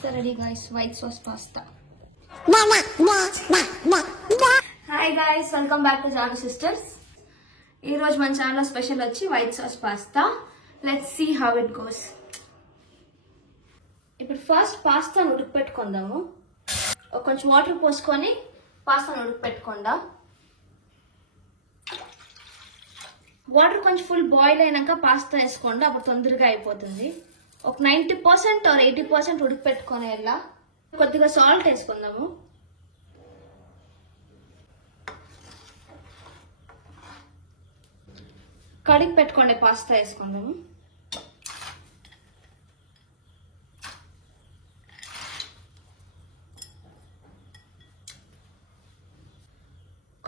Pasta ready guys, white sauce pasta. Hi guys, welcome back to Janu Sisters. Ee roju man channel special vachi white sauce pasta. Let's see how it goes. Ippudu first pasta nu udukpettukondamu. Konచెం water పోసుకొని pasta nu udukpettukonda. Water కొంచెం full boil అయినాక pasta వేసుకోండి, అప్పుడు తొందరగా అయిపోతుంది. ఒక 90% or 80% ఉడికిపెట్టుకొని వెళ్ళా. కొద్దిగా సాల్ట్ వేసుకుందాము. కడిగి పెట్టుకోండి పాస్తా వేసుకుందాము.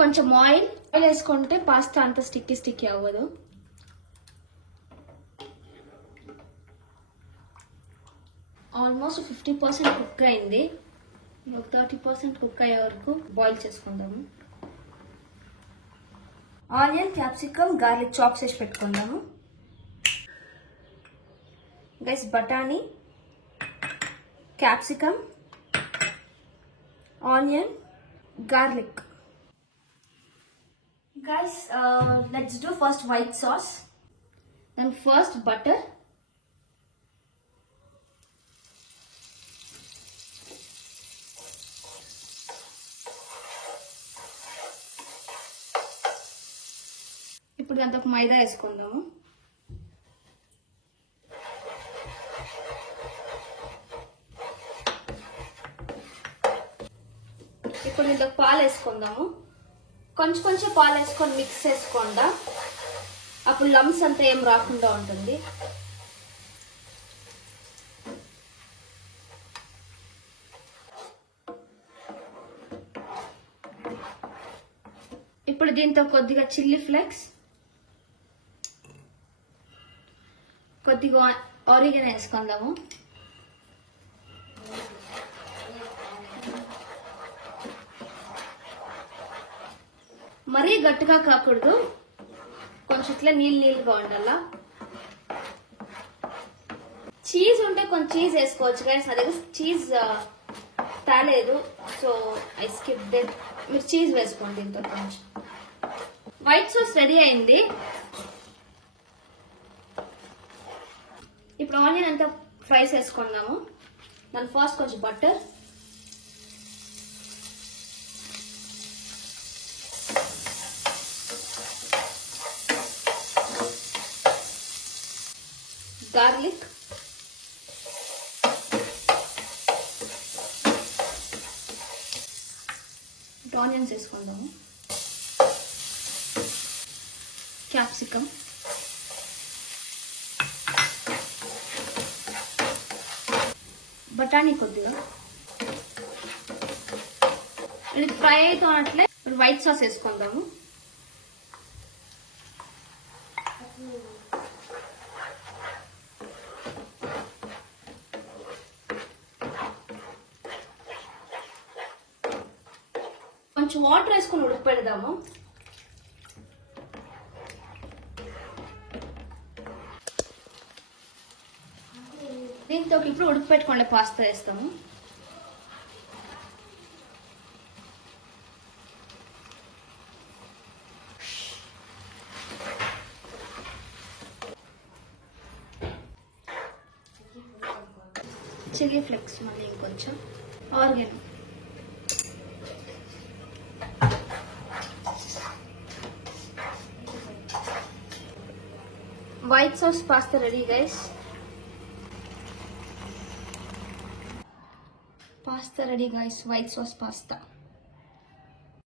కొంచెం ఆయిల్ వేసుకుంటే పాస్తా అంత స్టిక్కీ అవ్వదు. ఆల్మోస్ట్ 50% కుక్ అయింది. 30% కుక్ అయ్యే వరకు బాయిల్ చేసుకుందాము. ఆనియన్, క్యాప్సికమ్, గార్లిక్ చాప్ చేసి పెట్టుకుందాము. గైస్ బఠానీ, capsicum, onion, garlic. Guys, let's do first white sauce, then first butter, ఇప్పుడు దాంతో మైదా వేసుకుందాము. ఇప్పుడు దీంతో పాలు వేసుకుందాము. కొంచెం పాలు వేసుకొని మిక్స్ చేసుకోండా, అప్పుడు లమ్స్ అంతా ఏం రాకుండా ఉంటుంది. ఇప్పుడు దీంతో కొద్దిగా చిల్లీ ఫ్లేక్స్, కొద్దిగా ఆరిగన్ వేసుకుందాము. మరీ గట్టిగా కాకూడదు, కొంచెం ఇట్లా నీళ్ళుగా ఉండాలా. చీజ్ ఉంటే కొంచెం చీజ్ వేసుకోవచ్చు గైస్, నా దగ్గర చీజ్ తాలేదు, సో ఐ స్కిప్ దట్. మీరు చీజ్ వేసుకోండి దీంతో కొంచెం. వైట్ సాస్ రెడీ అయింది. ఇప్పుడు ఆనియన్ అంతా ఫ్రై చేసుకుందాము. దాని ఫస్ట్ కొంచెం బటర్, గార్లిక్, ఆనియన్స్ వేసుకుందాము. క్యాప్సికమ్, బఠానీ కొద్దిగా. ఇది ఫ్రై అవుతున్నట్లే వైట్ సాస్ వేసుకుందాము. కొంచెం వాటర్ వేసుకుని ఉడకపెడదాము. దీంతో ఇప్పుడు ఉడకపెట్టుకోండి పాస్తా వేస్తాము. చిల్లీ ఫ్లేక్స్, మళ్ళీ ఇంకొంచెం organic. White sauce pasta ready guys. Pasta ready guys, white sauce pasta.